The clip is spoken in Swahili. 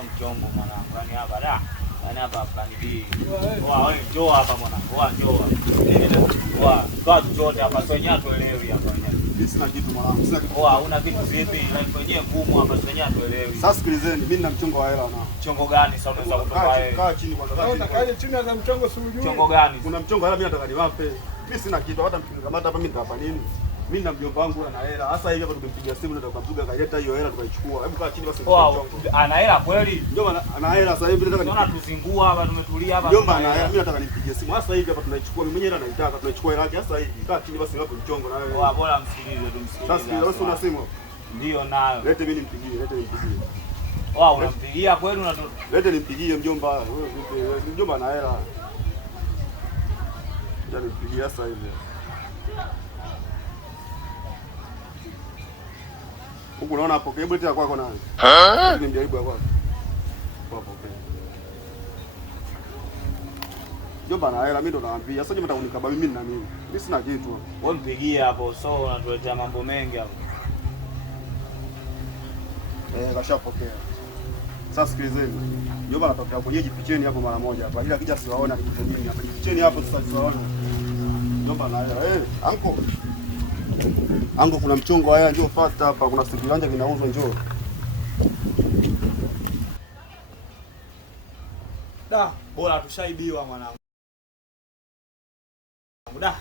sio mchongo mwanangu. Yaani hapa da. Yaani hapa kanibii. Wewe njoo hapa mwanangu. Njoo. Kwa chochote hapa sio wenyewe tuelewi hapa wenyewe. Mimi sina kitu mwanangu. Sina kitu. Una kitu vipi? Life wenyewe ngumu hapa sio wenyewe tuelewi. Sasa sikilizeni, mimi nina mchongo wa hela nao. Mchongo gani sasa unaweza kutoka wewe? Kaa chini kwanza. Kaa chini za mchongo si unajua. Mchongo gani? Kuna mchongo hela mimi nataka niwape. Mimi sina kitu, hata mkinikamata hapa mimi nitawapa nini? Mimi na mjomba wangu ana hela. Sasa hivi hapa tukimpigia simu ndio tukampiga kaleta hiyo hela tukaichukua. Hebu kaa chini basi mchongo. Ana hela kweli? Mjomba ana hela sasa hivi nataka tunaona tuzingua hapa tumetulia hapa. Mjomba ana hela, mimi nataka nimpigie simu. Sasa hivi hapa tunaichukua. Mimi mwenyewe naitaka tunaichukua hela yake sasa hivi. Kaa chini basi ngapi mchongo na wewe. Bora msikilize tumsikilize. Sasa wewe una simu? Ndio nayo. Lete mimi nimpigie, lete nimpigie. Unampigia kweli lete nimpigie mjomba. Wewe mjomba ana hela. Ndio nimpigie sasa hivi. Huko unaona hapo kable tena kwako nani? Ni mjaribu ya kwako. Hapo okay. Jomba na hela mimi ndo naambia. Sasa jomba unikaba mimi na nini? Mimi sina kitu. Wewe mpigie hapo so unatuletea mambo mengi hapo. Kashapokea. Sasa sikilizeni. Jomba anatokea kwenye jipicheni hapo mara moja hapa. Ila akija siwaona nikute nini hapa. Jipicheni hapo sasa siwaona. Jomba na hela. Anko kuna mchongo haya njoo fast hapa, kuna siku viwanja vinauzwa njoo. Da, bora tushaibiwa mwanangu. Da.